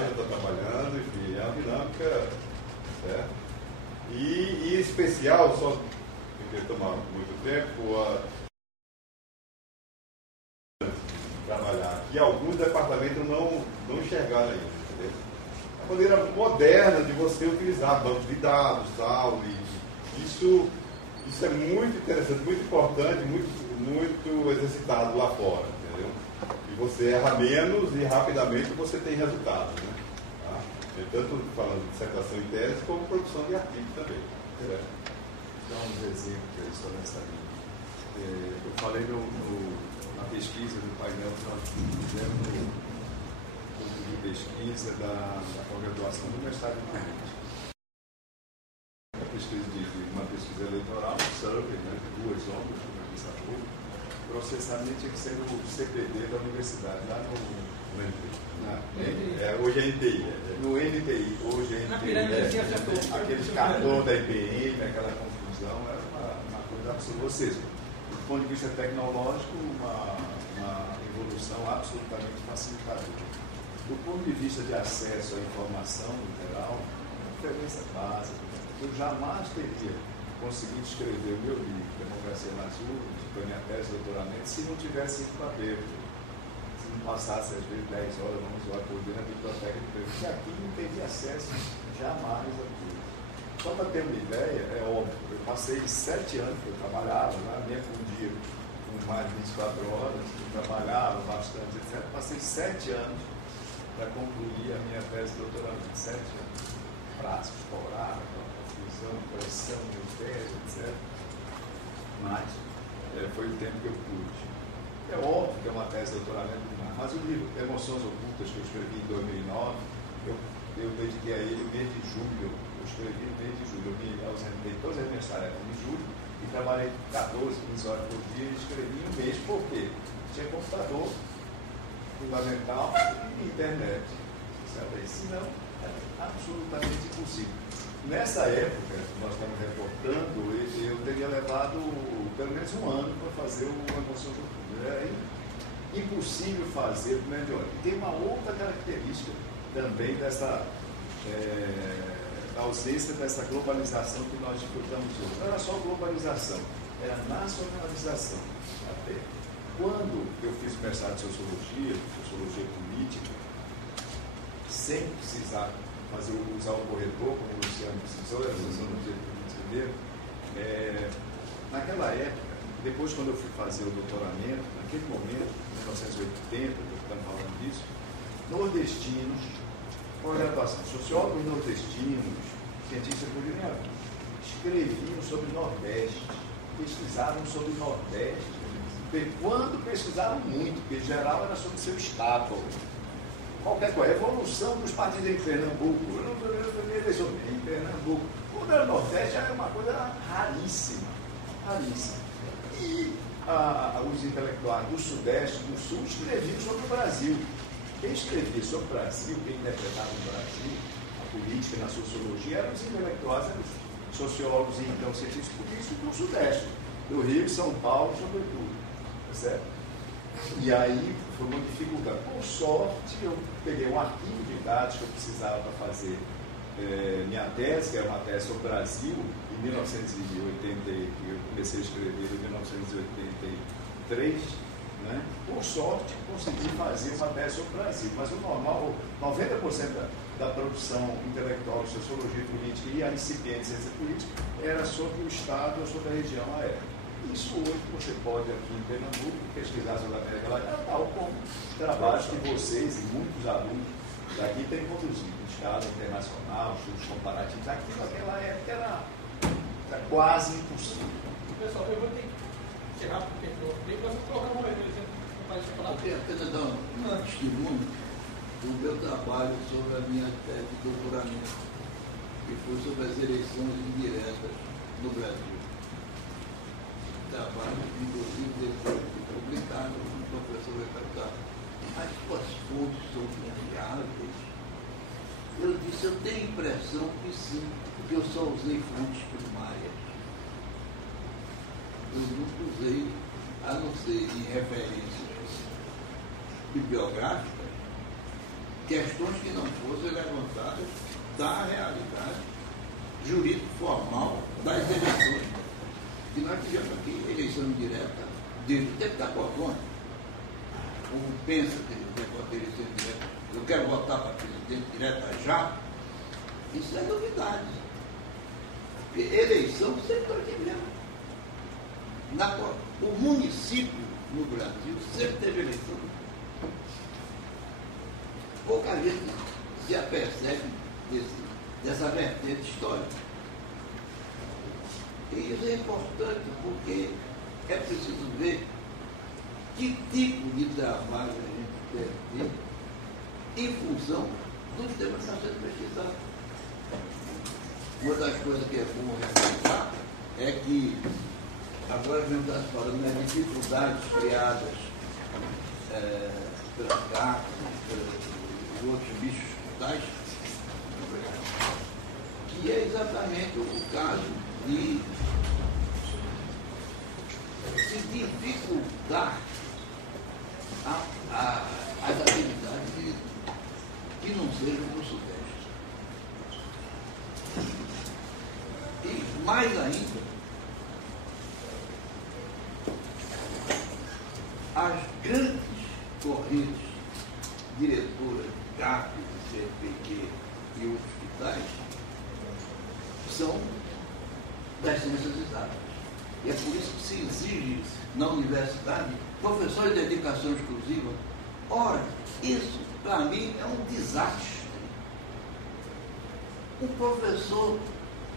já está trabalhando, enfim, é uma dinâmica, certo? E em especial, só porque tomar muito tempo, trabalhar aqui, alguns departamentos não enxergaram ainda, entendeu? A maneira moderna de você utilizar bancos de dados, tal, e isso é muito interessante, muito importante, muito exercitado lá fora, entendeu? E você erra menos e rapidamente você tem resultados, né? Tá? Tanto falando de dissertação em tese como produção de artigos também, certo? Dá uns exemplos que eu estou nessa linha. Eu falei na pesquisa do painel que nós fizemos no grupo de pesquisa da pós-graduação do mestrado de Marketing. Uma pesquisa eleitoral, um survey, né, de 2 homens, uma pesquisa pública. O processamento tinha que ser no CPD da universidade, lá no NTI. Hoje é NTI. No NTI, hoje é NTI. Aqueles cartões da IBM, aquela confusão, era uma coisa absurda. Ou seja, do ponto de vista tecnológico, uma evolução absolutamente facilitadora. Do ponto de vista de acesso à informação, no geral, a diferença básica. Eu jamais teria conseguido escrever o meu livro, Democracia nas Urnas, que foi minha tese de doutoramento, se não tivesse ido para Berkeley. Se não passasse, às vezes, 10 horas, 11 horas por dia na biblioteca de Berkeley. Porque aqui não teria acesso jamais a tudo. Só para ter uma ideia, é óbvio, eu passei 7 anos que eu trabalhava, né, mesmo um dia com mais de 24 horas, eu trabalhava bastante, etc. Passei 7 anos para concluir a minha tese de doutoramento. 7 anos. Práticos, explorar, pressão, tese, etc. Mas foi o tempo que eu pude. É óbvio que é uma tese de doutoramento, mas o livro Emoções Ocultas, que eu escrevi em 2009, eu dediquei a ele no mês de julho. Eu escrevi no mês de julho. Eu me ausentei todas as minhas tarefas em julho e trabalhei 14, 15 horas por dia e escrevi um mês. Por quê? Tinha computador fundamental e internet. Sabe? Senão, é absolutamente impossível. Nessa época, nós estamos reportando, eu teria levado pelo menos um ano para fazer uma Emoções Ocultas. É impossível fazer do médio ano. E tem uma outra característica também dessa da ausência dessa globalização que nós disputamos hoje. Não era só globalização, era nacionalização. Até quando eu fiz mestrado de sociologia política, sem precisar usar o corretor, como o Luciano precisou, era sociologia política dele, naquela época, depois quando eu fui fazer o doutoramento, naquele momento, em 1980, estamos falando disso, nordestinos, pós-graduação, sociólogos nordestinos, cientistas polinésios, escreviam sobre Nordeste, pesquisavam sobre Nordeste, quando pesquisaram muito, porque em geral era sobre seu estado, qualquer coisa, a evolução dos partidos em Pernambuco, eu não me lecionei em Pernambuco, quando era Nordeste era uma coisa raríssima, raríssima. E os intelectuais do Sudeste, do Sul, escreviam sobre o Brasil. Quem escrevia sobre o Brasil, quem interpretava o Brasil, a política na sociologia, eram os intelectuais, eram os sociólogos e então cientistas políticos do Sudeste, do Rio, São Paulo, sobretudo. Certo? E aí foi uma dificuldade. Por sorte, eu peguei um arquivo de dados que eu precisava para fazer minha tese, que era uma tese sobre o Brasil, em 1980, eu comecei a escrever em 1983, né? Por sorte, consegui fazer uma tese sobre o Brasil, mas o normal, 90% da produção intelectual de sociologia política e a incipiente ciência política era sobre o Estado ou sobre a região à época. Isso hoje você pode aqui em Pernambuco pesquisar sobre a América Latina, tal como os trabalhos que vocês e muitos alunos daqui têm conduzido, escala internacional, estudos comparativos. Aquilo naquela época era quase impossível. Pessoal, eu vou ter que tirar porque eu vou colocar uma vez, eu quero apenas dar um testemunho do meu trabalho sobre a minha tese de doutoramento, que foi sobre as eleições indiretas no Brasil. Trabalho, inclusive, depois de publicado, o professor vai perguntar, as suas fontes são confiáveis? Eu disse, eu tenho a impressão que sim, porque eu só usei fontes primárias. Eu nunca usei, a não ser em referências bibliográficas, questões que não fossem levantadas da realidade jurídico-formal das eleições. E nós tivemos aqui eleição direta desde o tempo da Colônia. Como pensa que pode ter eleição direta, eu quero votar para presidente direta já, isso é novidade. Porque eleição sempre foi aqui mesmo. O município no Brasil sempre teve eleição. Pouca gente se apercebe dessa vertente histórica. E isso é importante porque é preciso ver que tipo de trabalho a gente deve ter em função do tema que está sendo pesquisado. Uma das coisas que é bom ressaltar é que agora a gente está falando das dificuldades criadas pelas cartas, pelos outros bichos tais, que é exatamente o caso de se dificultar as atividades que não sejam no Sudeste. E mais ainda, as grandes correntes diretoras de CAP, CPQ e outros hospitais são das ciências exatas. E é por isso que se exige na universidade professores de dedicação exclusiva. Ora, isso para mim é um desastre. Um professor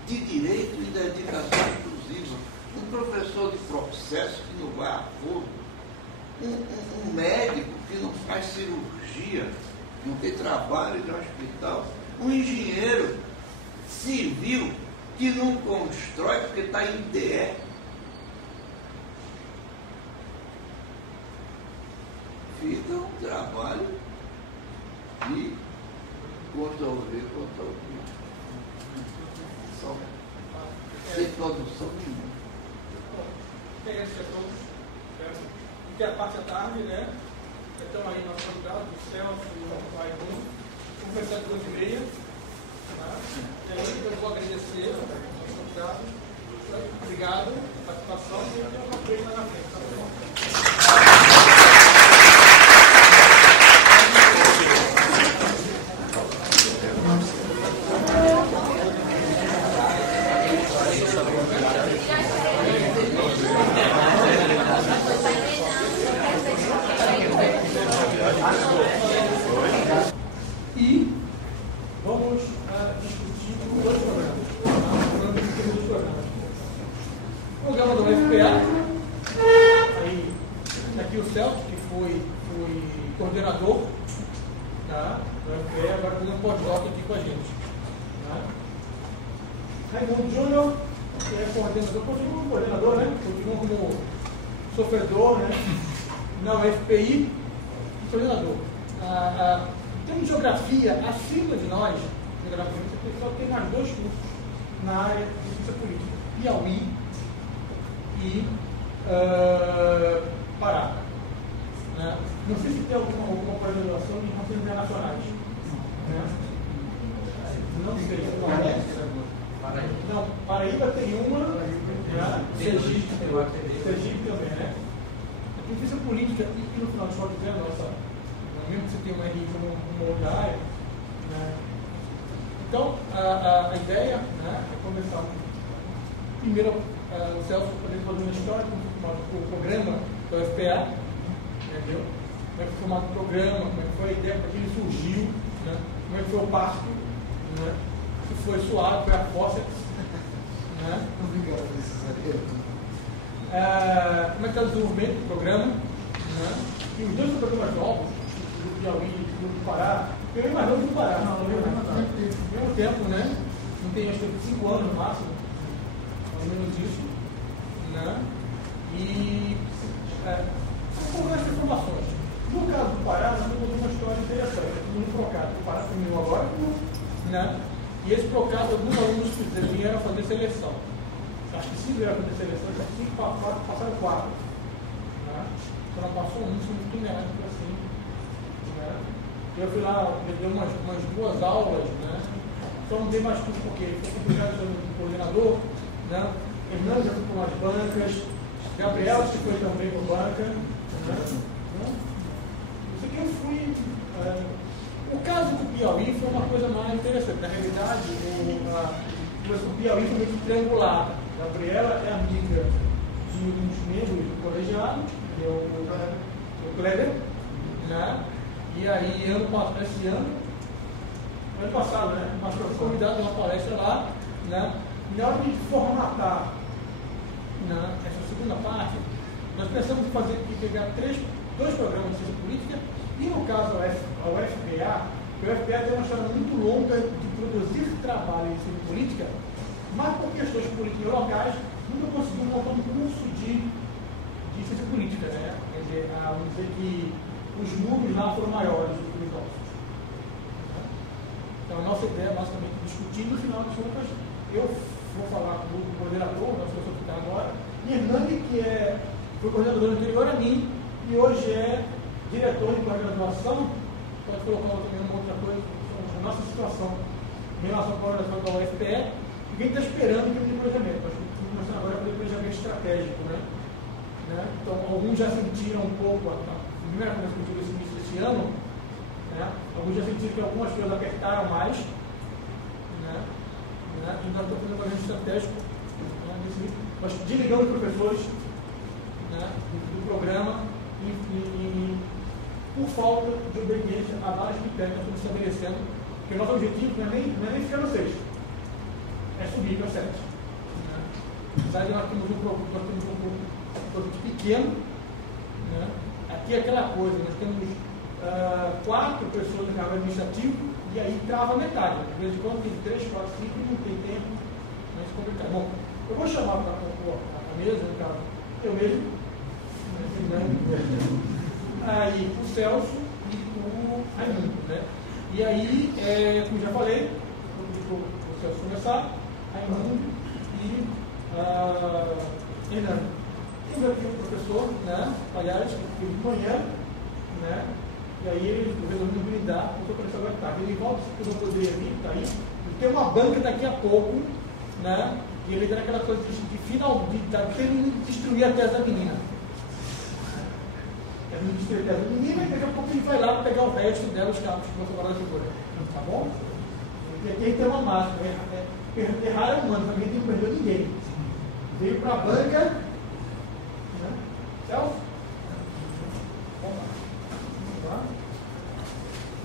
de direito e dedicação exclusiva, um professor de processo que não vai a fundo, um médico que não faz cirurgia, não tem trabalho de hospital, um engenheiro civil que não constrói porque está em DE. Fica um trabalho de construir, sem produção nenhuma. Tem esse setor, que é a parte da tarde, né? Então aí nós convidados, o Celso, o Raimundo, vamos começar às 2h30. E aí eu vou agradecer aos convidados. Obrigado pela participação e até uma vez lá na frente. Tá bom? E vamos discutir dois programas. O programa do FPA, aí, aqui o Celso, que foi coordenador, tá, do FPA, agora fazendo pós-doc aqui com a gente. Tá? Raimundo Júnior, que é coordenador, continua como coordenador, né? Continua como sofredor, né? Na UFPI, coordenador. Tem geografia acima de nós, geografia, o pessoal tem mais 2 cursos na área de ciência política, Piauí e Pará. Né? Não sei se tem alguma pós-graduação em relações internacionais. Né? Não sei. Não, Paraíba tem uma, né? Sergipe também, né? A ciência política, e no final de contas, é a nossa. Mesmo que você tenha uma RI como uma outra área, né? Então, a ideia, né, é começar primeiro o Celso poder fazer uma história, como foi o programa do FPA, entendeu? Como é que foi formado o programa, como é que foi a ideia, para que ele surgiu, né? Como é que foi o parto, né? Se foi suave, foi a fósseis, né? Obrigado, precisaria. Como é que está o desenvolvimento do programa, né? E os dois programas novos, do Piauí e do Pará, eu ia mais novo do Pará, não, ao mesmo tempo, né? Não tem, acho que 5 anos no máximo, ao menos isso, né? E são algumas informações. No caso do Pará, nós temos uma história interessante. No Procado, o Pará terminou agora, né? E esse Procado, alguns alunos vieram fazer seleção. Acho que 5 vieram fazer seleção, acho que 5 passaram 4. Né? Só não passou um, isso muito inédito assim. Né? Eu fui lá, me deu umas 2 aulas, né? Só não dei mais tudo porque foi complicado ser um coordenador, né? Hernando já foi para umas bancas, Gabriel que foi também para banca, né? Isso aqui eu fui. O caso do Piauí foi uma coisa mais interessante. Na realidade, o Piauí foi meio que triangulado. Gabriela é amiga de um dos membros do colegiado, que é o Kleber, né? E aí, esse ano passado, né? Nós fomos convidados a uma palestra lá, né? E na hora de formatar, né, essa segunda parte, nós pensamos em pegar 2 programas de ciência política e, no caso, a UFPA, porque a UFPA tem uma história muito longa de produzir trabalho em ciência política, mas por questões políticas locais, nunca conseguiu montar um curso de ciência política, né? Quer dizer, vamos dizer que os números lá foram maiores do que os nossos. Então, a nossa ideia é basicamente discutir, no final de contas, eu vou falar com o coordenador, nossa pessoa que está agora, e Hernani, que foi coordenador anterior a mim, e hoje é diretor de pós-graduação, pode colocar também uma outra coisa, a nossa situação em relação à pós-graduação da UFPE, e quem está esperando o tipo de planejamento. Nós estamos começando agora a fazer planejamento estratégico, né? Então, alguns já sentiram um pouco, a primeira coisa que eu tive esse início desse ano, né? Alguns já sentiram que algumas coisas apertaram mais, né? E nós estamos fazendo um planejamento estratégico, né? Nós desligamos os professores, né, do programa e por falta de obediência a vários critérios que nós estamos estabelecendo, porque o nosso objetivo não é nem ficar no 6, é subir para 7. Né? Apesar de nós temos um produto pequeno, né? Aqui é aquela coisa, nós temos 4 pessoas no cargo administrativo e aí trava metade. De vez em quando tem 3, 4, 5 e não tem tempo, mas é complicado. Bom, eu vou chamar para a mesa, no caso, eu mesmo, aí o Celso e o Raimundo, né? E aí, como já falei, o Celso começar, Raimundo e Hernando. Temos aqui o professor, né? Aliás, que de manhã, né? E aí ele resolveu brindar, o professor agora está. Ele volta, se não poder vir, está aí. E tem uma banca daqui a pouco, né? E ele dá aquela coisa de destruir a tese da menina. Destruir a tese da menina e daqui a pouco ele vai lá para pegar o resto dela, os carros que vão sobrar da figura. Tá bom? E aqui tem uma máxima. Errar é humano, também não perdeu ninguém. Veio para a banca. Né? Celso?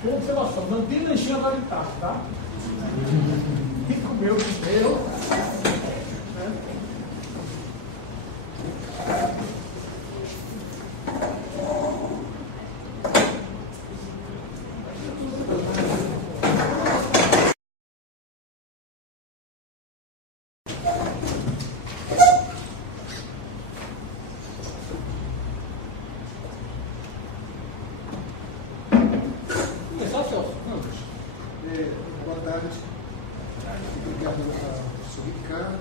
Com observação, mantenha a enchendo a tarde, tá? Quem comeu primeiro, né? Boa tarde. Obrigado ao professor Ricardo,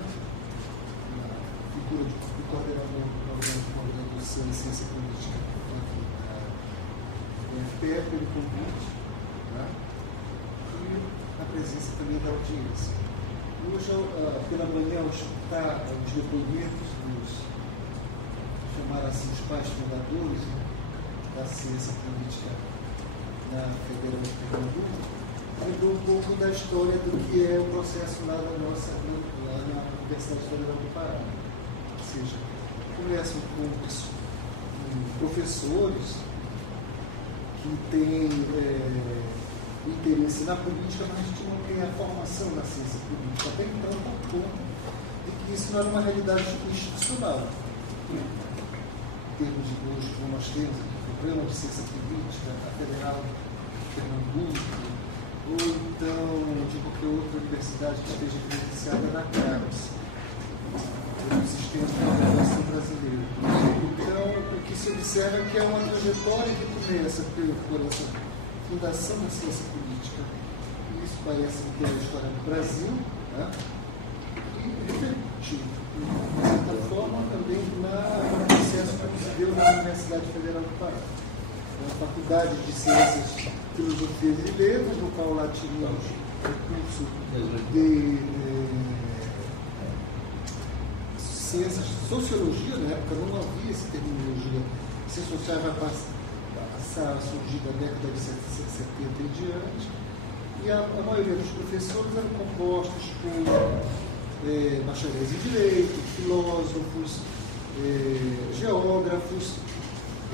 figura de coordenador do programa de pós-graduação em ciência política da UFPE, pelo convite, tá? E a presença também da audiência. Hoje, pela manhã, ao escutar os depoimentos dos, chamar assim, os pais fundadores da ciência política na Federal de Pernambuco, lembrou um pouco da história do que é o processo lá na Universidade Federal do Pará. Ou seja, começam com professores que têm interesse na política, mas que não têm a formação na ciência política. Até então, por conta de que isso não era uma realidade institucional. Em termos de hoje, como nós temos aqui, o programa de ciência política, a Federal de Pernambuco, ou então de qualquer outra universidade que esteja credenciada na CAPES, no sistema de avaliação brasileiro. Então, o que se observa é que é uma trajetória que começa por essa fundação da ciência política. Isso parece que é a história do Brasil, né? E refletido, de certa forma, também no processo que se deu na Universidade Federal do Pará. A Faculdade de Ciências Filosofia de Letras, no qual lá tínhamos o curso de Ciências, Sociologia, na época não havia essa terminologia. Ciências sociais vai passar a surgir da década de 70 em diante, e a maioria dos professores eram compostos por bacharéis em Direito, filósofos, geógrafos,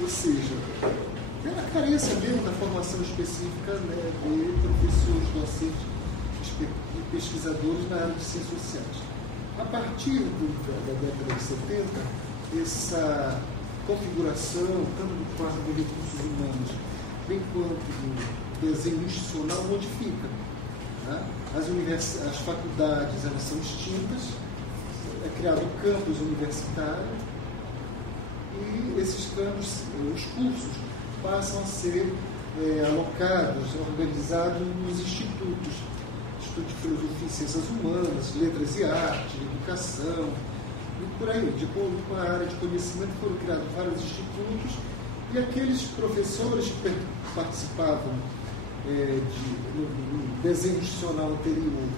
ou seja, pela carência mesmo da formação específica, né, de professores, docentes e pesquisadores na área de ciências sociais. A partir da década de 70, essa configuração, tanto do quadro de recursos humanos, bem quanto do desenho institucional, modifica. Né? As faculdades elas são extintas, é criado um campus universitário, e esses campos, os cursos, passam a ser alocados, organizados nos institutos. Instituto de Filosofia e Ciências Humanas, Letras e Arte, Educação, e por aí. Depois, com a área de conhecimento, foram criados vários institutos, e aqueles professores que participavam no desenho institucional anterior,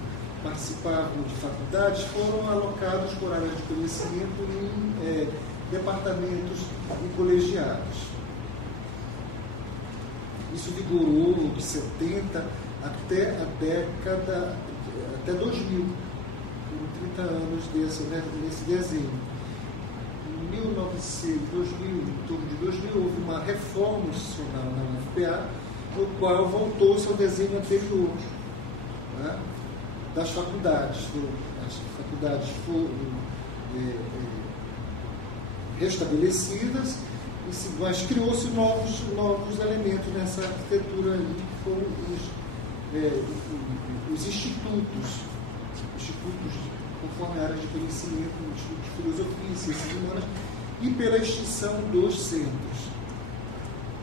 participavam de faculdades, foram alocados por áreas de conhecimento em departamentos e colegiados. Isso vigorou de 70 até a década, até 2000, por 30 anos desse desenho. Em 2000, em torno de 2000, houve uma reforma institucional na UFPA, no qual voltou-se ao desenho anterior, né, das faculdades. As faculdades foram restabelecidas, mas criou-se novos elementos nessa arquitetura ali, que foram os institutos conforme a área de conhecimento, o Instituto de Filosofia e Ciências Humanas, e pela extinção dos centros.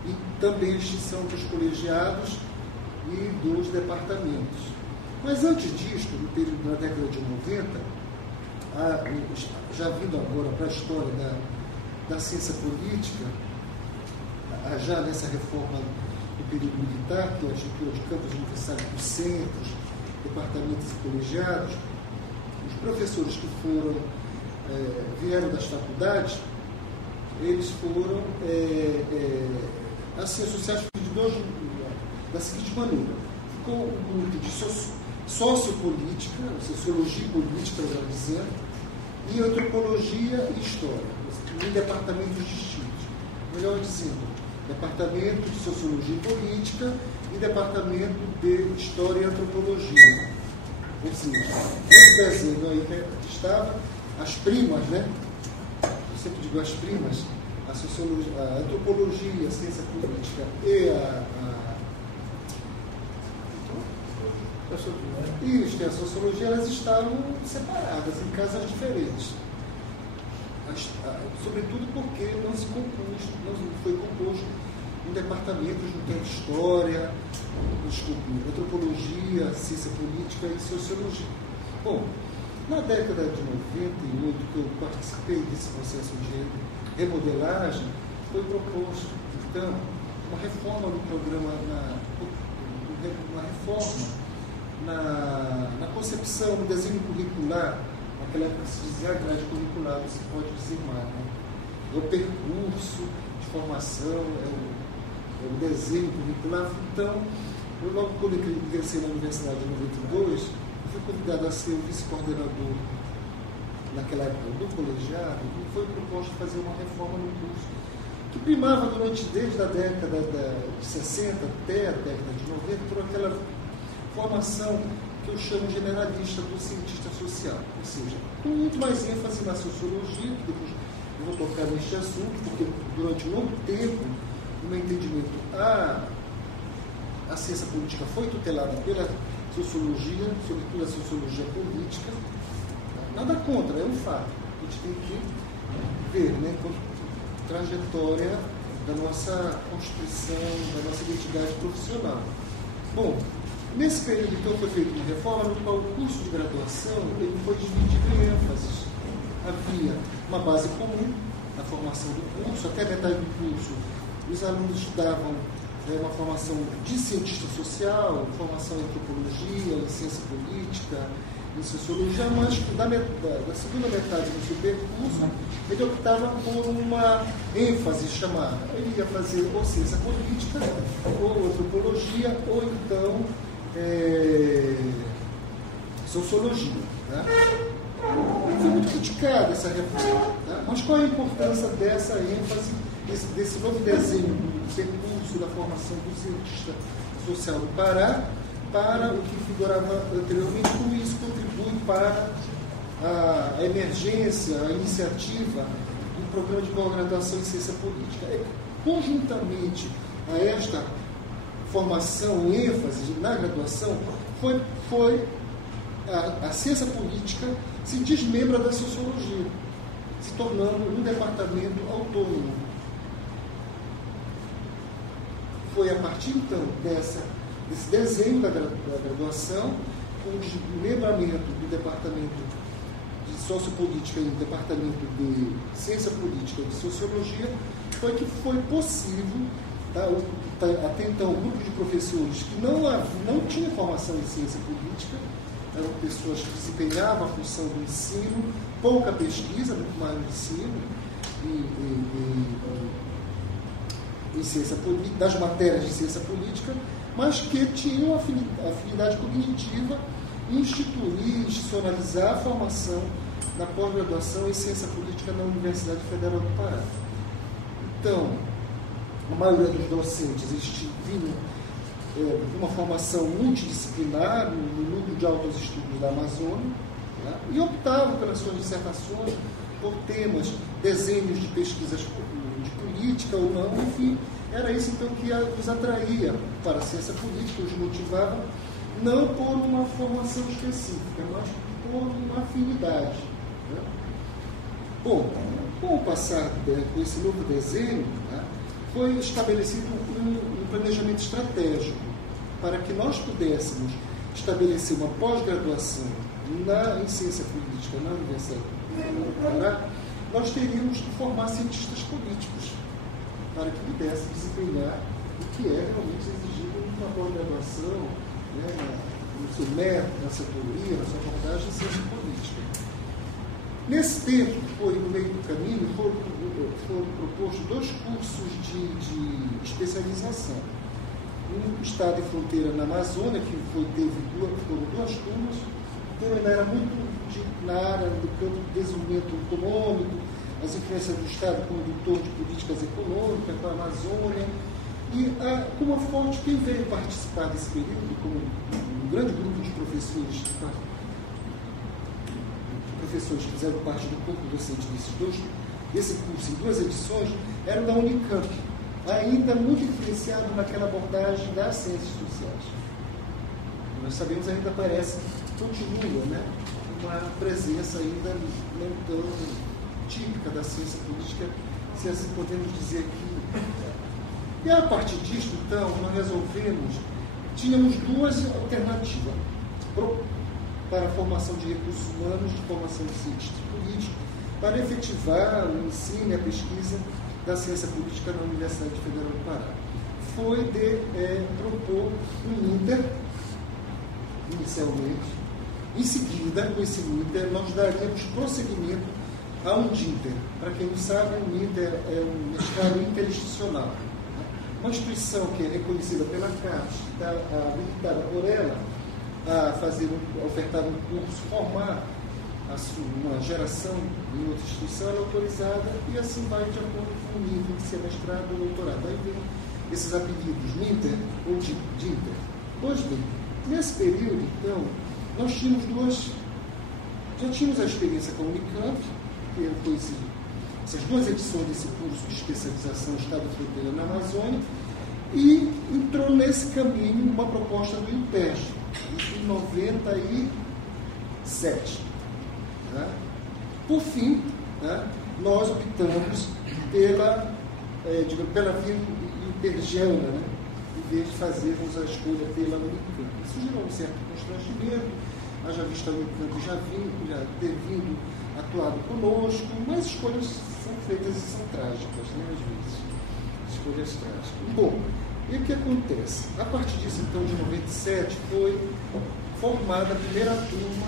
E também a extinção dos colegiados e dos departamentos. Mas antes disto, no período da década de 90, já vindo agora para a história da ciência política, já nessa reforma do período militar, que é a estrutura de campos universitários dos centros, departamentos e colegiados, os professores que vieram das faculdades, eles foram as ciências sociais da seguinte maneira: ficou um grupo de sociopolítica, sociologia política, já dizendo, e antropologia e história, em departamentos distintos. Melhor dizendo, departamento de sociologia e política e departamento de história e antropologia. Ou seja, esse desenho aí estava as primas, né? Eu sempre digo as primas, a sociologia, a antropologia, a ciência política e a sociologia, elas estavam separadas, em casas diferentes. Sobretudo porque não foi composto em departamentos no tempo de história, antropologia, ciência política e sociologia. Bom, na década de 98, que eu participei desse processo de remodelagem, foi proposto, então, uma reforma no programa, uma reforma na concepção, no desenho curricular. Naquela época se dizia a grade curricular, você pode dizer mais, né? É o percurso de formação, é o desenho curricular. Então, eu logo quando eu ingressei na Universidade de 92, fui convidado a ser o vice-coordenador naquela época do colegiado, e foi proposto fazer uma reforma no curso, que primava desde a década de 60 até a década de 90, por aquela formação que eu chamo generalista do cientista social, ou seja, com muito mais ênfase na sociologia, que depois eu vou tocar neste assunto, porque durante um longo tempo, no meu entendimento, a ciência política foi tutelada pela sociologia, sobretudo a sociologia política. Nada contra, é um fato. A gente tem que ver, né, a trajetória da nossa constituição, da nossa identidade profissional. Bom, nesse período, então, foi feita uma reforma no qual o curso de graduação ele foi dividido em ênfases. Havia uma base comum na formação do curso, até metade do curso os alunos estudavam uma formação de cientista social, formação em antropologia, em ciência política, em sociologia, mas da segunda metade do seu percurso, ele optava por uma ênfase chamada. Ele ia fazer ou ciência política, ou antropologia, ou então sociologia. Né? Foi muito criticada essa reforma. Né? Mas qual é a importância dessa ênfase, desse novo desenho do percurso da formação do cientista social do Pará, para o que figurava anteriormente, como isso contribui para a emergência, a iniciativa do programa de pós-graduação em ciência política. Conjuntamente a esta formação, ênfase na graduação, foi a ciência política se desmembra da sociologia, se tornando um departamento autônomo. Foi a partir, então, desse desenho da graduação, com o desmembramento do departamento de sociopolítica e do departamento de ciência política e de sociologia, foi que foi possível, até então, um grupo de professores que não tinha formação em ciência política, eram pessoas que desempenhavam a função do ensino, pouca pesquisa, muito mais no ensino, em ciência política, das matérias de ciência política, mas que tinham afinidade cognitiva em institucionalizar a formação na pós-graduação em ciência política na Universidade Federal do Pará. Então, a maioria dos docentes vinham de uma formação multidisciplinar no núcleo de altos estudos da Amazônia, né? E optavam pelas suas dissertações por temas, desenhos de pesquisas de política ou não, enfim, era isso então que os atraía para a ciência política, os motivava, não por uma formação específica, mas por uma afinidade. Né? Bom, com o passar com esse novo desenho, né, foi estabelecido um planejamento estratégico para que nós pudéssemos estabelecer uma pós-graduação em ciência política na Universidade do Pará. Nós teríamos que formar cientistas políticos para que pudessem desempenhar o que é realmente exigido numa pós-graduação, né, no seu método, na sua teoria, na sua abordagem em ciência política. Nesse tempo, no meio do caminho, foram propostos 2 cursos de especialização. Um estado e fronteira na Amazônia, que foram 2 turmas, então ainda era muito na área do campo do desenvolvimento econômico, as influências do Estado como indutor de políticas econômicas para a Amazônia, e com uma fonte, quem veio participar desse período, como um grande grupo de professores que fizeram parte do corpo docente desse curso em 2 edições, eram da Unicamp, ainda muito influenciado naquela abordagem das ciências sociais. Nós sabemos ainda continua, né, uma presença ainda não tão típica da ciência política, se assim podemos dizer aqui. E a partir disso, então, nós tínhamos 2 alternativas para a formação de recursos humanos, de formação de cientistas políticos, para efetivar o ensino e a pesquisa da ciência política na Universidade Federal do Pará. Foi propor um INTER, inicialmente. Em seguida, com esse INTER, nós daríamos prosseguimento a um DINTER. Para quem não sabe, um INTER é um mestrado interinstitucional. Uma instituição que é reconhecida pela CAPES, que está habilitada por ela a ofertar um curso, formar uma geração em outra instituição, ela é autorizada e assim vai de acordo com o nível de ser mestrado ou doutorado. Aí vem esses apelidos, MINTER ou DINTER. Pois bem, nesse período, então, nós já tínhamos a experiência com a Unicamp, que foi essas 2 edições desse curso de especialização Estado e Fronteira na Amazônia, e entrou nesse caminho uma proposta do INPES, em 97. Né? Por fim, né, nós optamos pela via intergênera, né, em vez de fazermos a escolha pela Unicamp. Isso gerou um certo constrangimento, haja visto a Unicamp já ter vindo atuado conosco, mas escolhas são feitas e são trágicas, né, às vezes. Escolhas trágicas. Bom, E o que acontece? A partir disso, então, de 97, foi formada a primeira turma,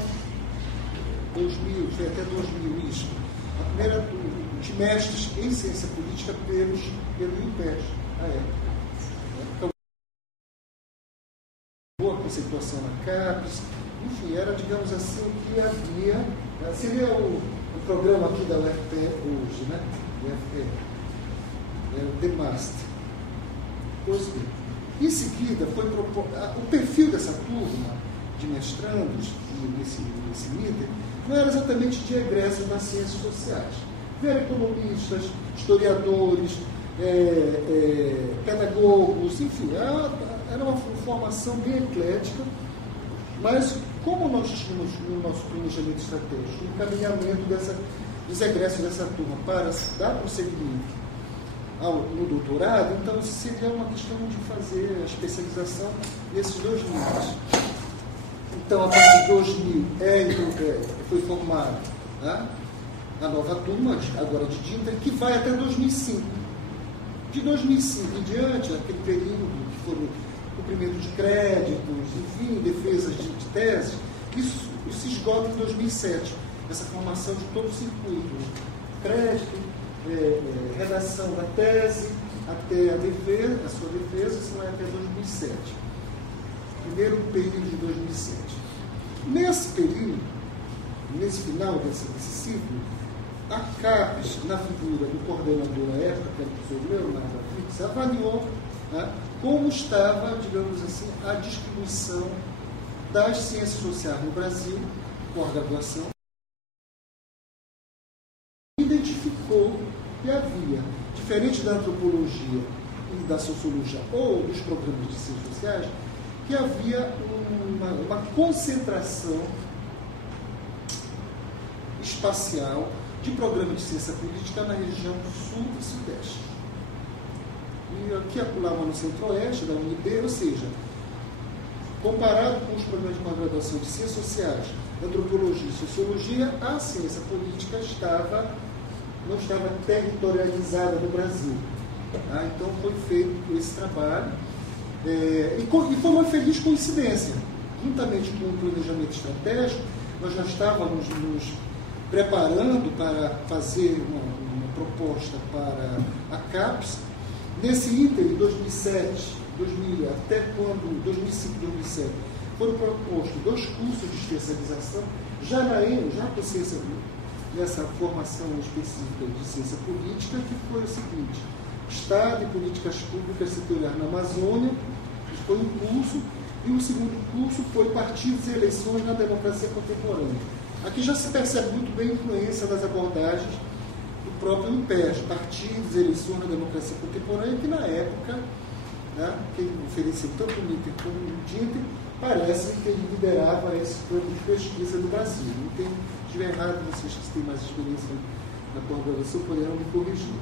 2000, foi até 2000 isso, a primeira turma de mestres em ciência política pelo IPES, na época. Boa conceituação na CAPES, enfim, era, digamos assim, o que havia, seria o programa aqui da UFPE hoje, né? UFPE, o DEMAST. Pois bem, em seguida foi proposto, o perfil dessa turma de mestrandos nesse líder não era exatamente de egressos das ciências sociais. Vieram economistas, historiadores, pedagogos, enfim, era uma formação bem eclética, mas como nós tínhamos no nosso planejamento estratégico o encaminhamento dos egressos dessa turma para dar prosseguimento no doutorado, então seria uma questão de fazer a especialização nesses dois níveis. Então, a partir de 2000 foi formada a nova turma, agora de Dinter, que vai até 2005. De 2005 em diante, aquele período que foram cumprimento de créditos, enfim, defesas de teses, isso se esgota em 2007. Essa formação de todo o circuito, crédito, redação da tese, até a sua defesa, isso vai até 2007. Primeiro período de 2007. Nesse período, nesse final desse ciclo, a CAPES, na figura do coordenador na época, que era o professor Leonardo Afix, avaliou como estava, digamos assim, a distribuição das ciências sociais no Brasil, com a graduação, identificou que havia, diferente da antropologia e da sociologia ou dos programas de ciências sociais, que havia uma concentração espacial de programas de ciência política na região sul e sudeste. E aqui acolava no centro-oeste da UNB, ou seja, comparado com os programas de pós-graduação de ciências sociais, antropologia e sociologia, a ciência política não estava territorializada no Brasil. Então foi feito esse trabalho e foi uma feliz coincidência. Juntamente com o planejamento estratégico, nós já estávamos nos preparando para fazer uma proposta para a CAPES. Nesse ínter, em 2007, até quando, 2005, 2007, foram propostos 2 cursos de especialização, já com ciência, nessa formação específica de ciência política, que foi o seguinte: Estado e Políticas Públicas Setoriais na Amazônia, que foi um curso, e o segundo curso foi Partidos e Eleições na Democracia Contemporânea. Aqui já se percebe muito bem a influência das abordagens do próprio IPES, Partidos e Eleições na Democracia Contemporânea, que na época, que ele oferecia tanto o NITER como o DINTER, parece que ele liderava esse campo de pesquisa no Brasil. Se estiver errado, vocês que têm mais experiência na pós-graduação poderão me corrigir.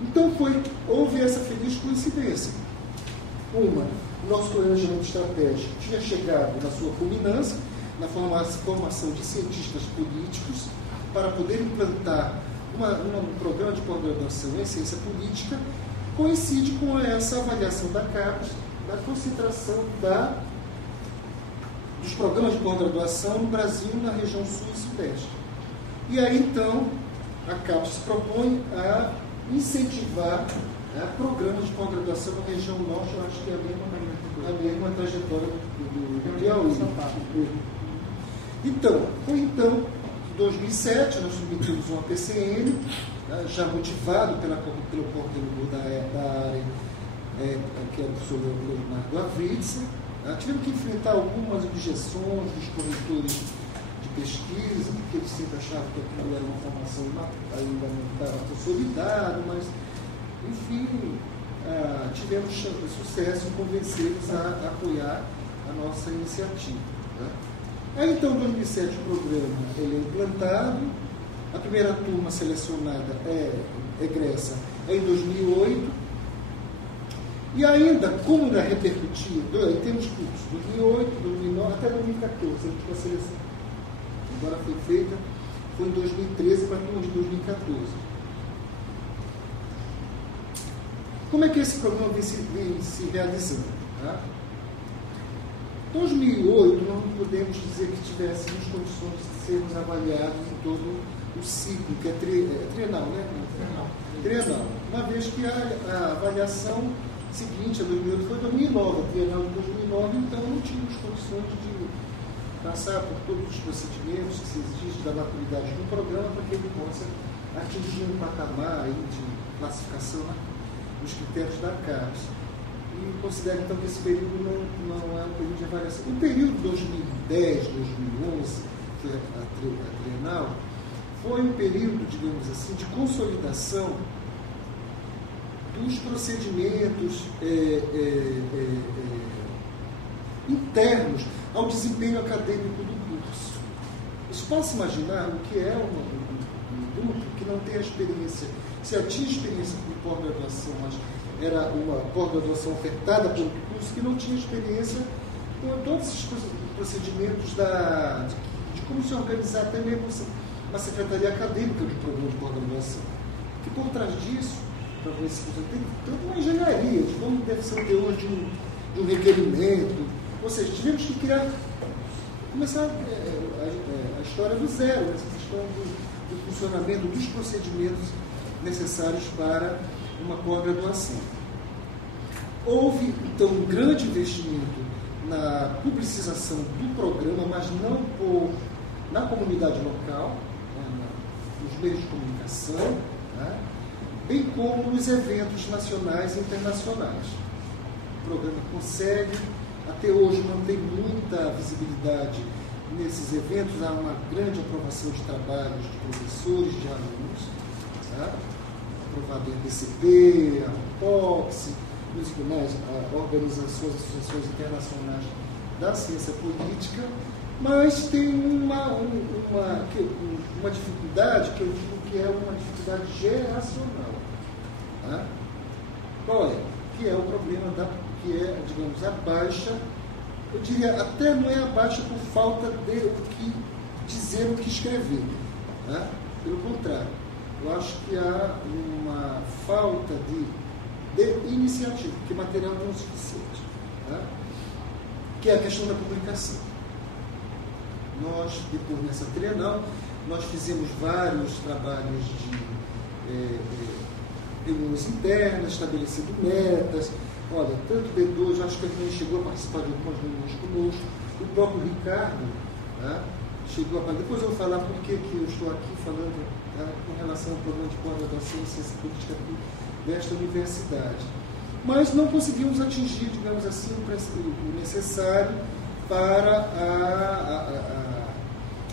Então houve essa feliz coincidência. O nosso planejamento estratégico tinha chegado na sua culminância, na formação de cientistas políticos, para poder implantar um programa de pós-graduação em ciência política, coincide com essa avaliação da CAPES, da concentração dos programas de pós-graduação no Brasil, na região sul e sudeste. E aí, então, a CAPES se propõe a incentivar programas de pós-graduação na região norte. Eu acho que é a mesma trajetória do Piauí. Então, em 2007, nós submetemos uma PCN, já motivado pelo coordenador da área, que era o professor Leonardo Avritz. Tivemos que enfrentar algumas objeções dos corretores de pesquisa, porque eles sempre achavam que aquilo era uma formação ainda não estava consolidada, mas, enfim, tivemos sucesso em convencê-los a apoiar a nossa iniciativa. Aí, então, em 2007, o programa ele é implantado, a primeira turma selecionada egressa em 2008, e ainda, como ainda repercutiu, temos cursos, 2008, 2009, até 2014, a última seleção, agora foi feita, foi em 2013 para a turma de 2014. Como é que esse programa vem se realizando? Tá? Em 2008, nós não podemos dizer que tivéssemos condições de sermos avaliados em todo o ciclo, que é trienal, né? Trienal. Uma vez que a avaliação seguinte, a 2008, foi 2009, a trienal de 2009, então não tínhamos condições de passar por todos os procedimentos que se exigem da maturidade do programa para que ele possa atingir um patamar aí de classificação nos critérios da CAPES. E considero então que esse período não é um período de avaliação. O período 2010, 2011, que foi a trienal, foi um período, digamos assim, de consolidação dos procedimentos internos ao desempenho acadêmico do curso. Você pode imaginar o que é um grupo que não tem a experiência, se já tinha experiência com pós-graduação, mas era uma pós-graduação ofertada pelo curso que não tinha experiência com todos esses procedimentos de como se organizar até mesmo uma secretaria acadêmica do programa de pós-graduação. Que por trás disso, para ver se tem toda uma engenharia de como deve ser o teor de um requerimento. Ou seja, tivemos que começar a história do zero, essa questão do funcionamento dos procedimentos necessários para uma pós-graduação. Houve, então, um grande investimento na publicização do programa, mas não na comunidade local, nos meios de comunicação, né? Bem como nos eventos nacionais e internacionais. O programa consegue, até hoje, não tem muita visibilidade nesses eventos, há uma grande aprovação de trabalhos de professores, de alunos, tá? Aprovado em PCP, a POX, nos tribunais, organizações, associações internacionais da ciência política, mas tem uma dificuldade que eu digo que é uma dificuldade geracional. Tá? Qual é? Que é o problema que é, digamos, a baixa, eu diria, até não é a baixa por falta de o que dizer, o que escrever. Tá? Pelo contrário, eu acho que há uma falta de iniciativa, porque material não é o suficiente. Tá? Que é a questão da publicação. Nós, depois nessa trienal, nós fizemos vários trabalhos de reuniões internas, estabelecendo metas. Olha, tanto o B2, acho que a gente chegou a participar de algumas reuniões conosco, o próprio Ricardo, tá? Chegou a participar. Depois eu vou falar por que eu estou aqui falando, tá? Com relação ao programa de pós-graduação em ciência política desta universidade. Mas não conseguimos atingir, digamos assim, o necessário para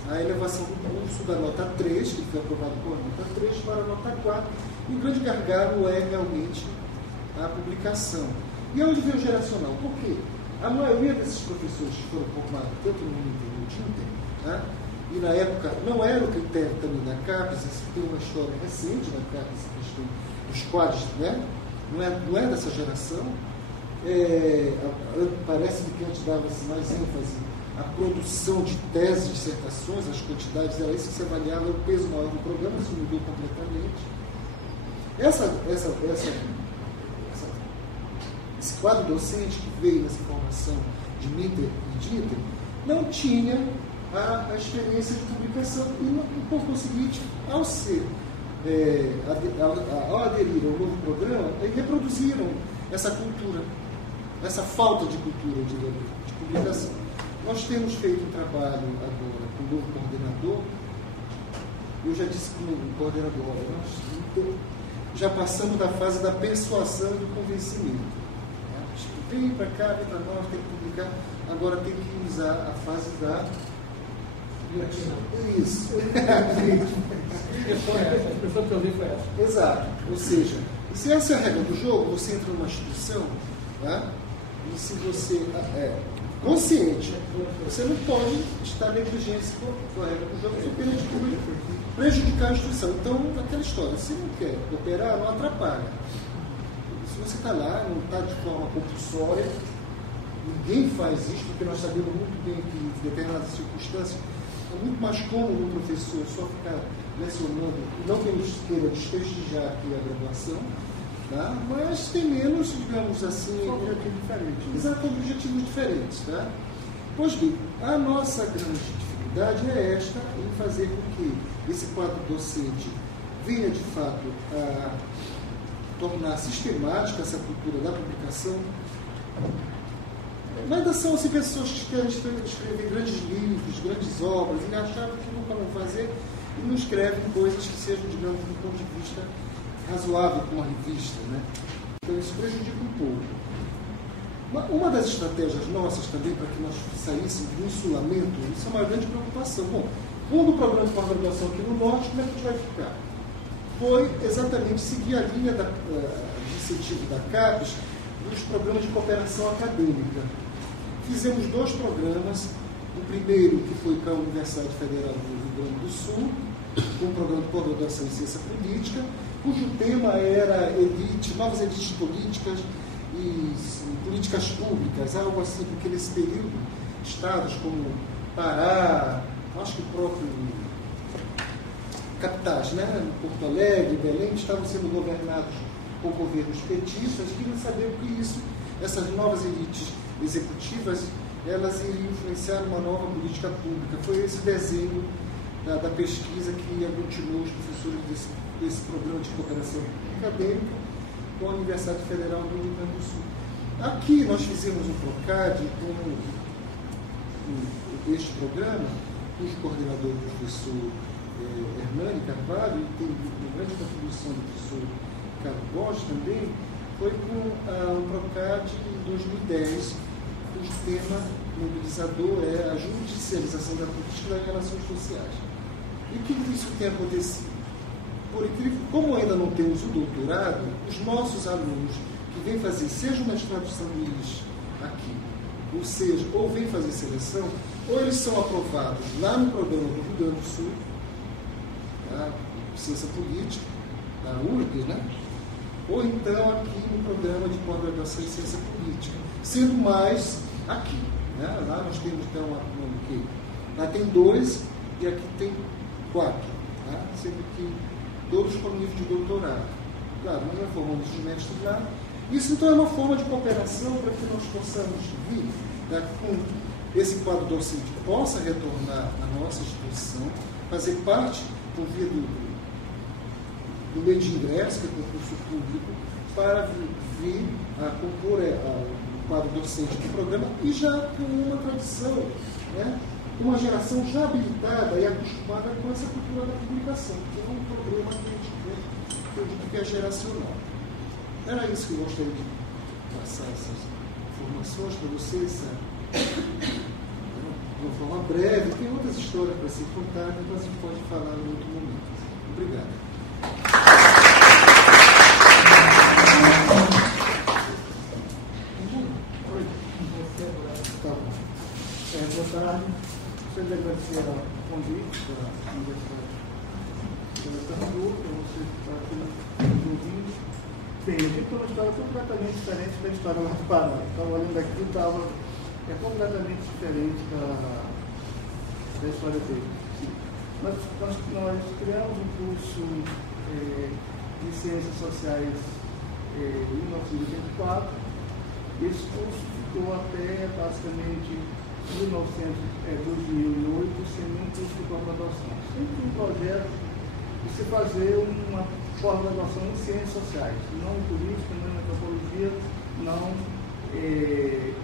a elevação do curso da nota 3, que foi aprovado por nota 3, para a nota 4. E o grande gargalo é realmente a publicação. E onde veio o geracional? Por quê? A maioria desses professores que foram formados, tanto no Uninter como no Tinter, tá? E na época não era o critério também da CAPES, isso tem uma história recente da CAPES, a questão dos quadros, né? Não é dessa geração. Parece-me que antes dava-se mais ênfase à produção de teses, dissertações, as quantidades, era isso que se avaliava, o peso maior do programa, isso mudou completamente. Esse quadro docente que veio nessa formação de Minter e Dinter não tinha a experiência de publicação e, por conseguinte, ao aderir ao novo programa, reproduziram essa cultura, essa falta de cultura de publicação. Nós temos feito um trabalho agora com o novo coordenador. Eu já disse com o coordenador, nós já passamos da fase da persuasão e do convencimento. Vem para cá, vem para nós, tem que publicar. Agora tem que usar a fase da... Isso. A expressão que eu vi foi essa. Exato. Ou seja, se essa é a regra do jogo, você entra numa instituição, tá? E se você é consciente, você não pode estar negligente com a regra do jogo, você pode prejudicar a instituição. Então, aquela história, se não quer operar, não atrapalha. Se você está lá, não está de forma compulsória, ninguém faz isso, porque nós sabemos muito bem que em determinadas circunstâncias é muito mais cômodo o professor só ficar lecionando, não que ele queira desprestigiar aqui a graduação, tá? Mas tem menos, digamos assim... São objetivos diferentes. Exato, objetivos diferentes. Tá? Pois bem, a nossa grande dificuldade é esta, em fazer com que esse quadro docente venha, de fato, a tornar sistemática essa cultura da publicação. Mas ainda são assim, pessoas que querem escrever grandes livros, grandes obras, e acharam que nunca vão fazer e não escrevem coisas que sejam, digamos, do ponto de vista razoável com uma revista, né? Então isso prejudica um pouco. Uma das estratégias nossas também para que nós saíssemos do insulamento, isso é uma grande preocupação. Bom, quando o programa de pós-graduação aqui no Norte, como é que a gente vai ficar? Foi exatamente seguir a linha de incentivo da CAPES dos programas de cooperação acadêmica. Fizemos 2 programas, o primeiro que foi com a Universidade Federal do Rio Grande do Sul, com o programa de pós-graduação em ciência política, cujo tema era novas elites políticas e políticas públicas, algo assim, porque nesse período, estados como Pará, acho que o próprio capitais, né, Porto Alegre, Belém, estavam sendo governados por governos petistas, queriam saber o que isso, essas novas elites executivas, elas iriam influenciar uma nova política pública. Foi esse desenho da pesquisa que aglutinou os professores desse programa de cooperação acadêmica com a Universidade Federal do Rio Grande do Sul. Aqui nós fizemos um PROCAD com este programa, cujo coordenador é o professor Hernani Carvalho, e tem uma grande contribuição do professor Ricardo Bosch também, foi com um PROCAD em 2010, cujo tema mobilizador é a judicialização da política das relações sociais. E o que isso tem acontecido? Por incrível, como ainda não temos o doutorado, os nossos alunos que vêm fazer, seja o mestrado de sanduíche aqui, ou seja, ou vêm fazer seleção, ou eles são aprovados lá no programa do Rio Grande do Sul, tá? Ciência Política, da URGS, né? Ou então aqui no programa de pós-graduação em Ciência Política, sendo mais aqui. Né? Lá nós temos então lá tem 2 e aqui tem 4, tá? Sendo que todos com nível de doutorado. Claro, nós não formamos de mestre lá. Isso então é uma forma de cooperação para que nós possamos vir, né, com esse quadro docente que possa retornar à nossa instituição, fazer parte, por via do meio de ingresso, que é o concurso público, para vir a compor o quadro docente do programa e já com uma tradição, né, uma geração já habilitada e acostumada com essa cultura da publicação, que é um problema que a gente vê, que eu digo que é geracional. Era isso que eu gostaria de passar essas informações para vocês, sabe? De uma forma breve, tem outras histórias para ser contadas, mas a gente pode falar em outro momento. Obrigado. Boa tarde. Gostaria de agradecer ao convite da Universidade de Pernambuco, para você que está aqui nos ouvindo. Bem, a gente tem uma história completamente diferente da história lá do Pará. Estava olhando aqui, é completamente diferente da história dele. Nós criamos um curso de Ciências Sociais em 1984. Esse curso ficou até basicamente 2008 sendo um curso de pós-graduação. Sempre um projeto de se fazer uma pós-graduação em Ciências Sociais, não em Política, não em Antropologia, não em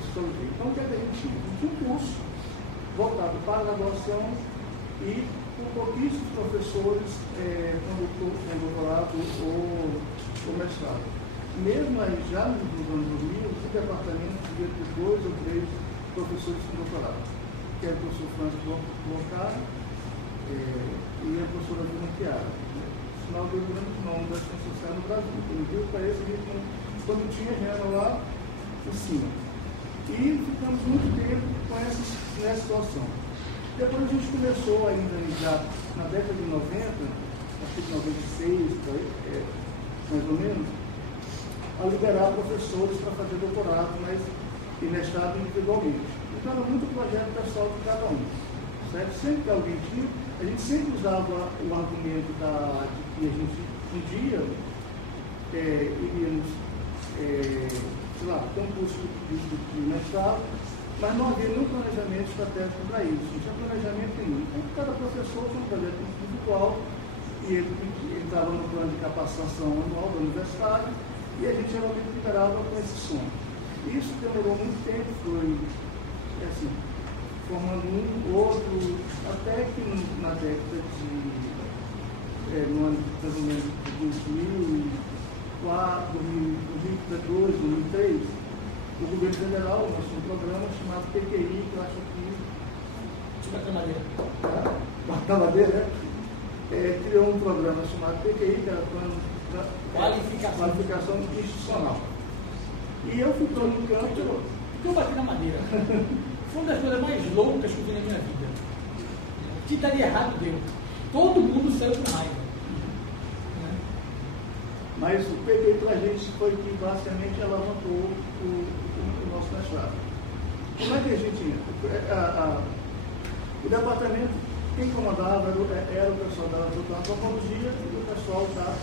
Psicologia. Então, o que a gente tinha? Um curso voltado para a graduação e com pouquíssimos professores com doutorado ou mestrado. Mesmo aí, já nos anos 2000, o departamento devia ter 2 ou 3 professores com doutorado, que é o professor Francisco Loncaro e a professora Vilma Chiara. Sinal do grande nome da ciência social no Brasil. Pelo que parece, a gente quando tinha renda lá em cima. E ficamos muito tempo com nessa situação. Depois a gente começou ainda já na década de 90, acho que 96, mais ou menos, a liberar professores para fazer doutorado, e mestrado individualmente. Então era muito projeto pessoal de cada um. Certo? Sempre que alguém tinha, a gente sempre usava o argumento de que a gente podia iríamos, sei lá, concurso de mestrado, mas não havia nenhum planejamento estratégico para isso, não tinha planejamento nenhum. Então, cada professor tinha um projeto individual e ele entrava no plano de capacitação anual da universidade e a gente geralmente liberava com esse sonho. Isso demorou muito tempo, foi assim, formando um, outro, até que na década no ano mais ou menos de 2004, 2002, 2003, o governo federal lançou um programa chamado PQI, que eu acho que... Bater madeira. Bater madeira, né? Criou um programa chamado PQI, que era Qualificação Institucional. E eu fui para um campo... Porque eu bati na madeira. Foi uma das coisas mais loucas que eu vi na minha vida. O que estaria errado deu. Todo mundo saiu com raiva. Mas o PQI para a gente foi que basicamente alavancou o nosso mestrado. Como é que a gente entra? O departamento, quem comandava era o pessoal da antropologia e o pessoal da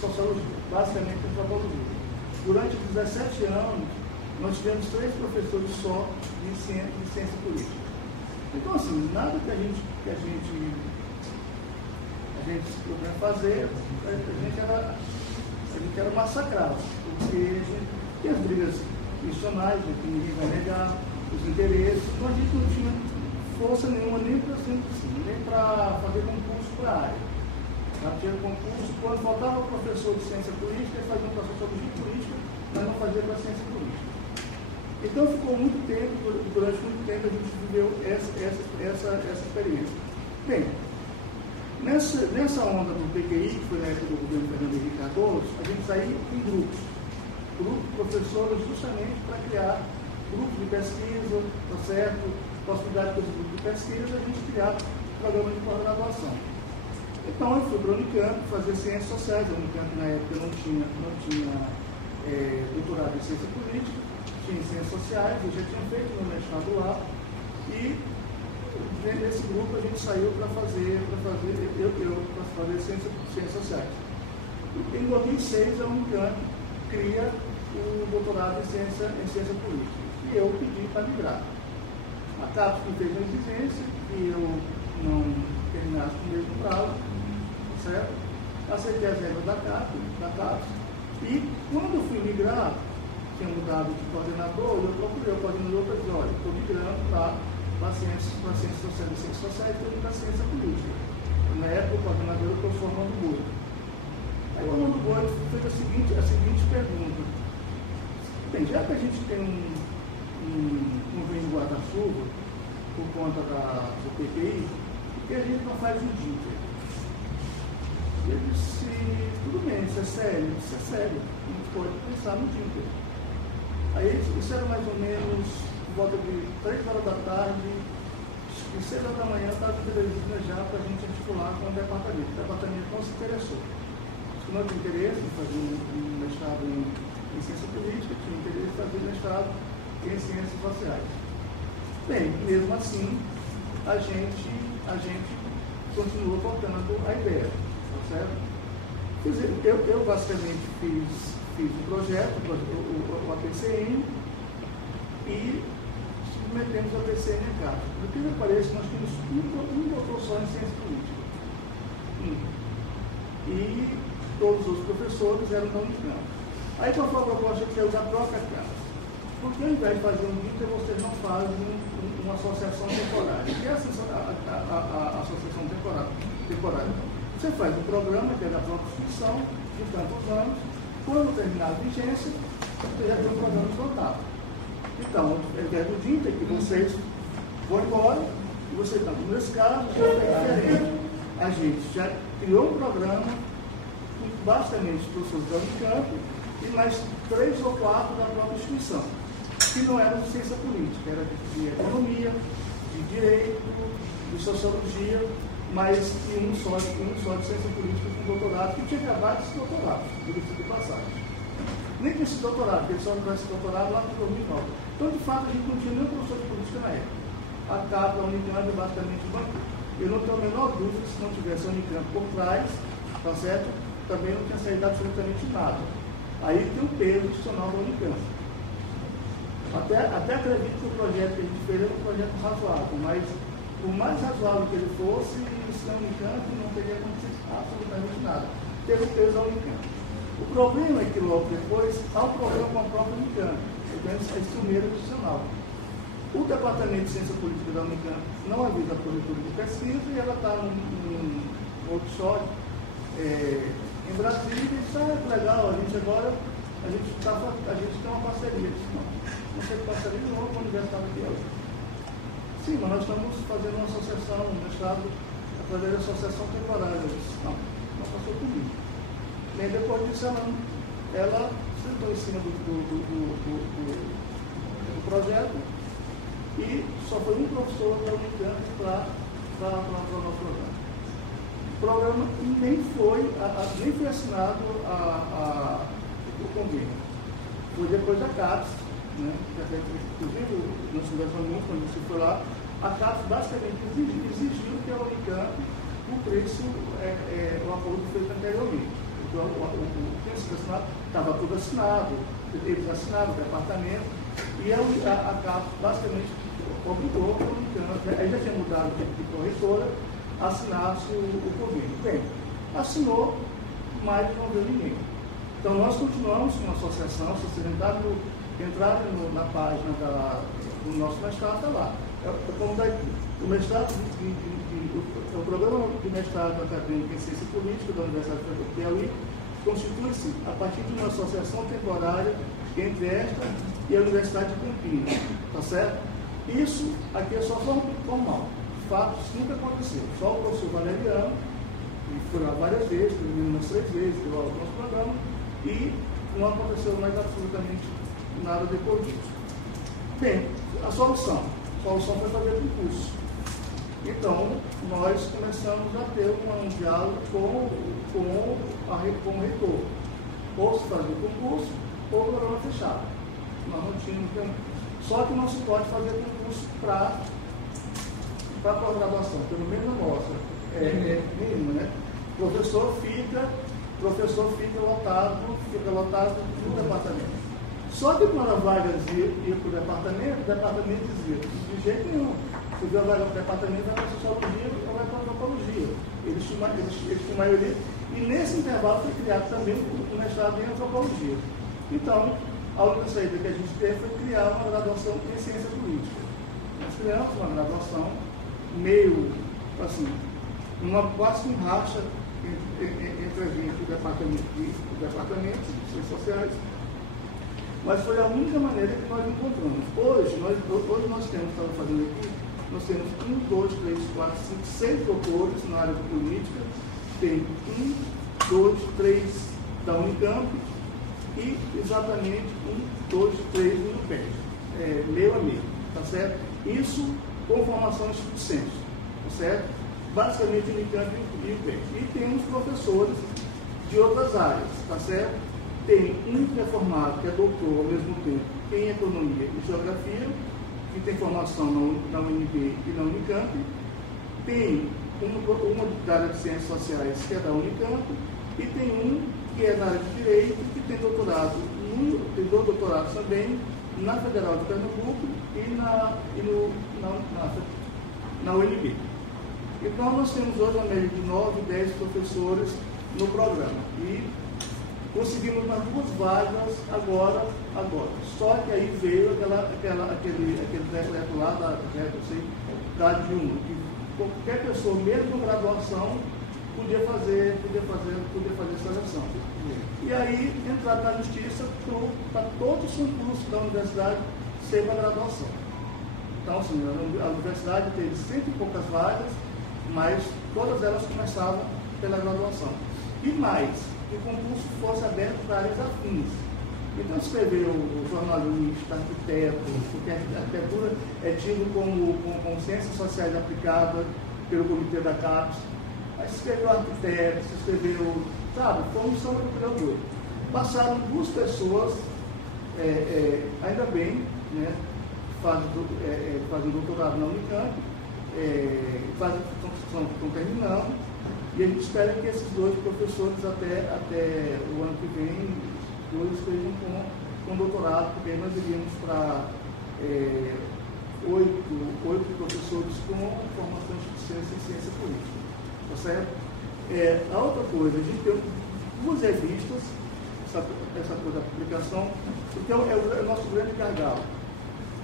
sociologia, basicamente antropologia. Durante 17 anos, nós tivemos 3 professores só de ciência política. Então, assim, nada que a gente se propõe fazer, a gente era massacrado, porque as brigas institucionais, que ninguém vai negar, os interesses, então a gente não tinha força nenhuma nem para fazer concurso para a área. Tinha concurso, quando faltava professor de ciência política, ele fazia para sociologia política, mas não fazia para ciência política. Então ficou muito tempo, durante muito tempo a gente viveu essa experiência. Bem, nessa onda do PQI, que foi na época do governo Fernando Henrique Cardoso, a gente saiu em grupos de professores justamente para criar grupos de pesquisa, tá certo? Possibilidade de grupos de pesquisa, a gente criar programa de pós-graduação. Então eu fui para a Unicamp fazer ciências sociais. A Unicamp na época não tinha doutorado em ciência política, tinha em ciências sociais, eu já tinha feito meu mestrado lá, e nesse grupo a gente saiu para fazer ciências sociais. Em 2006 a Unicamp cria o doutorado em ciência política, e eu pedi para migrar. A CAPES fez uma exigência que eu não terminasse com o mesmo prazo, certo? Aceitei as regras da CAPES, e quando eu fui migrar, tinha mudado de coordenador, eu procurei o coordenador para dizer, olha, estou migrando para ciências sociais e ciências sociais, estou indo para ciência política. Na época, o coordenador eu estou formando o Boi. Aí o Orlando Boi fez a seguinte pergunta. Bem, já que a gente tem um convênio guarda-chuva por conta do PPI, por que a gente não faz o DINTER? Eu disse, tudo bem, isso é sério? Isso é sério, a gente pode pensar no DINTER. Aí isso era mais ou menos por volta de 3 horas da tarde, e 6 horas da manhã estava televisando já para a gente articular com o departamento. O departamento não se interessou. Se não tinha interesse em fazer um mestrado em ciência política, tinha interesse em fazer mestrado em ciências sociais. Bem, mesmo assim, a gente continuou voltando à ideia, tá certo? Eu basicamente fiz o projeto, o APCN, e submetemos o APCN em casa. Por que me parece, nós tínhamos um doutor só em ciência política. E todos os professores eram da Unicamp. Aí qual foi a proposta que saiu da própria casa? Porque ao invés de fazer um DINTER, vocês não fazem uma associação temporária. O que é a associação temporária? Você faz um programa que é da própria instituição, de tantos anos, quando terminar a vigência, você já tem um programa esgotado. Então, ao invés do DINTER, que vocês vão embora, e você está, nesse caso, já é diferente. A gente já criou um programa, basicamente professores da Unicamp, e mais 3 ou 4 da própria instituição, que não eram de ciência política, era de economia, de direito, de sociologia, mas um só de ciência política com doutorado, que tinha acabado esse doutorado, de passagem. Nem tinha esse doutorado, porque ele só não esse doutorado lá em 2009. Então, de fato, a gente não tinha nenhum professor de política na época. A CAPES, a Unicamp, é basicamente o banco. Eu não tenho a menor dúvida que se não tivesse a Unicamp por trás, tá certo? Também não tinha saído absolutamente nada. Aí tem o peso institucional da Unicamp. Até acredito que o projeto que a gente fez era um projeto razoável, mas por mais razoável que ele fosse, se a Unicamp não teria acontecido absolutamente nada. Teve o peso da Unicamp. O problema é que logo depois há um problema com a própria Unicamp, a estrumeira institucional. O Departamento de Ciência Política da Unicamp não avisa a Prefeitura de Pesquisa e ela está num workshop em Brasília e diz, legal, a gente tem uma parceria. Não sei que parceria de novo com a Universidade de Piauí. Sim, mas nós estamos fazendo uma associação no Estado através da associação temporária. Eu disse, não passou comigo. Nem depois disso ela sentou em cima do projeto e só foi um professor da Unicamp para o nosso programa. O programa nem foi assinado o convênio. Foi depois da CAPES, né? Inclusive, nós conversamos muito quando você foi lá, a CAPES basicamente exigiu que a Unicamp cumprisse o acordo feito anteriormente. Então, o texto assinado estava tudo assinado, eles assinaram o departamento, e a CAPES basicamente obrigou a Unicamp, aí já tinha mudado de corretora, assinasse o convênio. Bem, assinou, mas não deu ninguém. Então nós continuamos com a associação, se vocês entrarem na página do nosso mestrado, está lá. O mestrado, o programa de mestrado acadêmico em Ciência Política da Universidade de Piauí constitui-se a partir de uma associação temporária entre esta e a Universidade de Campinas, tá certo? Isso aqui é só formal. De fato, isso nunca aconteceu. Só o professor Valeriano, que foi lá várias vezes, pelo menos 3 vezes, deu aula no nosso programa, e não aconteceu mais absolutamente nada depois disso. Bem, a solução foi fazer concurso. Então, nós começamos a ter um diálogo com o reitor. Ou se fazer concurso, ou o programa fechado. Nós não tínhamos. Só que não se pode fazer concurso para pós-graduação, pelo menos na nossa. Mínimo, né? Professor fica lotado no departamento. Só que quando a vaga ia para o departamento dizia, de jeito nenhum. Se vier a vaga para o departamento, vai para a sociologia ou vai para a antropologia. Eles tinham maioria. E nesse intervalo foi criado também o mestrado em antropologia. Então, a única saída que a gente teve foi criar uma graduação em ciência política. Nós criamos uma graduação meio, assim, quase um racha entre a gente e o departamento de ciências sociais. Mas foi a única maneira que nós encontramos. Hoje nós temos, estamos fazendo aqui, nós temos 1, 2, 3, 4, 5, 6 doutores na área de política, tem 1, 2, 3 da Unicamp e exatamente 1, 2, 3 do IUPEC, meio a meio, tá certo? Isso com formação em senso, tá certo? Basicamente Unicamp e IUPEC. E temos professores de outras áreas, tá certo? Tem um que é formado, que é doutor ao mesmo tempo em economia e geografia, que tem formação na UNB e na Unicamp. Tem uma da área de ciências sociais, que é da Unicamp, e tem um que é na área de direito, que tem doutorado, tem 2 doutorados também na Federal de Pernambuco e na UNB. Então nós temos hoje uma média de 9, 10 professores no programa. E conseguimos umas 2 vagas agora. Só que aí veio aquele decreto lá da D1, que qualquer pessoa, mesmo graduação, podia fazer seleção. E aí entrar na justiça para todos os concursos da universidade sem uma graduação. Então, assim, a universidade teve 100 e poucas vagas, mas todas elas começavam pela graduação. E mais, que o concurso fosse aberto para áreas afins. Então, escreveu o jornalista, arquiteto, porque a arquitetura é tido como ciências sociais aplicadas pelo comitê da CAPES. Aí se escreveu arquiteto, se escreveu, sabe, comissão de procurador. Passaram 2 pessoas, ainda bem, né, fazem doutorado na Unicamp, estão terminando. E a gente espera que esses 2 professores até o ano que vem dois estejam com doutorado, porque aí nós iríamos para 8 professores com formação de ciência e ciência política. Tá certo? A outra coisa, a gente tem 2 revistas, essa coisa da publicação, que é o nosso grande gargalo.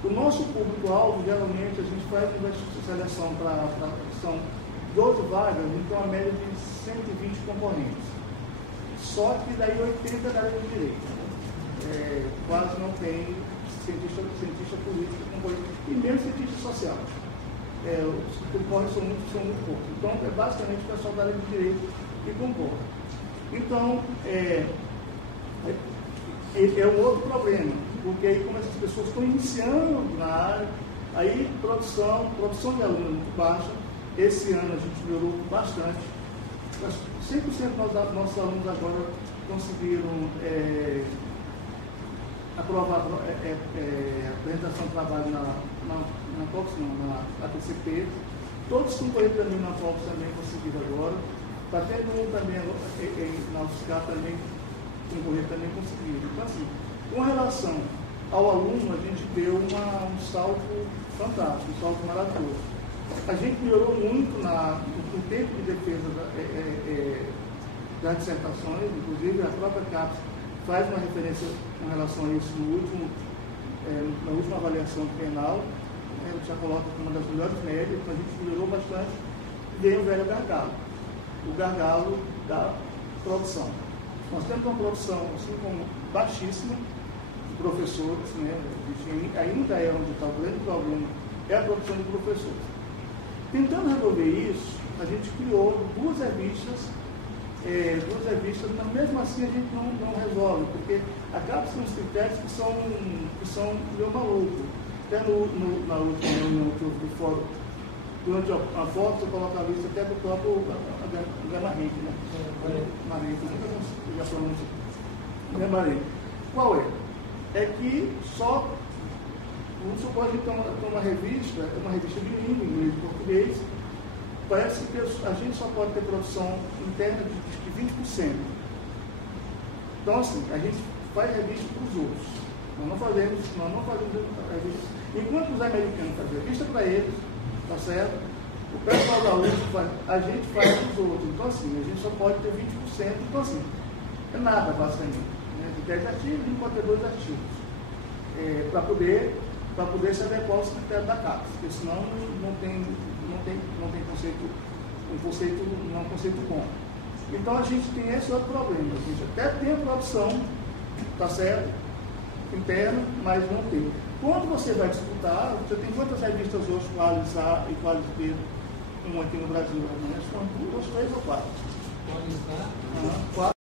O nosso público-alvo, geralmente, a gente faz uma seleção são 12 vagas, a gente tem uma média de 120 concorrentes. Só que daí 80 da área de direito. Quase não tem cientista político concorrente, e mesmo cientista social. Os que concorrem são muito poucos. Então, é basicamente o pessoal da área de direito que concorre. Então, é um outro problema, porque aí como essas pessoas estão iniciando na área, aí produção de alunos muito baixa. Esse ano a gente melhorou bastante. 100% dos nossos alunos agora conseguiram aprovar apresentação de trabalho na Fox, não, na ATCP. Todos que concorreram também na Fox também conseguiram agora. Está tendo um também na UFSCar também concorrer também conseguiram. Então, assim, com relação ao aluno, a gente deu um salto fantástico, um salto maravilhoso. A gente melhorou muito no tempo de defesa das dissertações, inclusive a própria CAPES faz uma referência com relação a isso na última avaliação penal, ela já coloca como uma das melhores médias, então a gente melhorou bastante, e veio o velho gargalo, o gargalo da produção. Nós temos uma produção, assim como baixíssima, de professores, né? Ainda é onde está o grande problema, é a produção de professores. Tentando resolver isso, a gente criou 2 revistas, mas mesmo assim a gente não resolve, porque acaba sendo uns critérios que são meio malucos. Até na última reunião do fórum, durante a foto, você coloca a lista até do próprio Gamarrente, né? Já pronuncio. Gamarrente. Qual é? É que só, vamos supor que tem uma revista bilíngue, inglês e português, parece que a gente só pode ter produção interna de 20%. Então, assim, a gente faz revista para os outros. Nós não fazemos revista. Enquanto os americanos fazem revista para eles, tá certo? O pessoal da UFSC a gente faz para os outros. Então, assim, a gente só pode ter 20%. Então, assim, é nada, basicamente. Né? De 10 artigos, a gente pode ter 2 artigos. Para poder se adequar aos critérios da CAPES, porque senão não tem conceito, não é um conceito bom. Então a gente tem esse outro problema, a gente até tem a produção, tá certo, interna, mas não tem. Quando você vai disputar, você tem quantas revistas hoje, Qualis A e Qualis B, aqui no Brasil? São 2, 3 ou 4. Qualis A?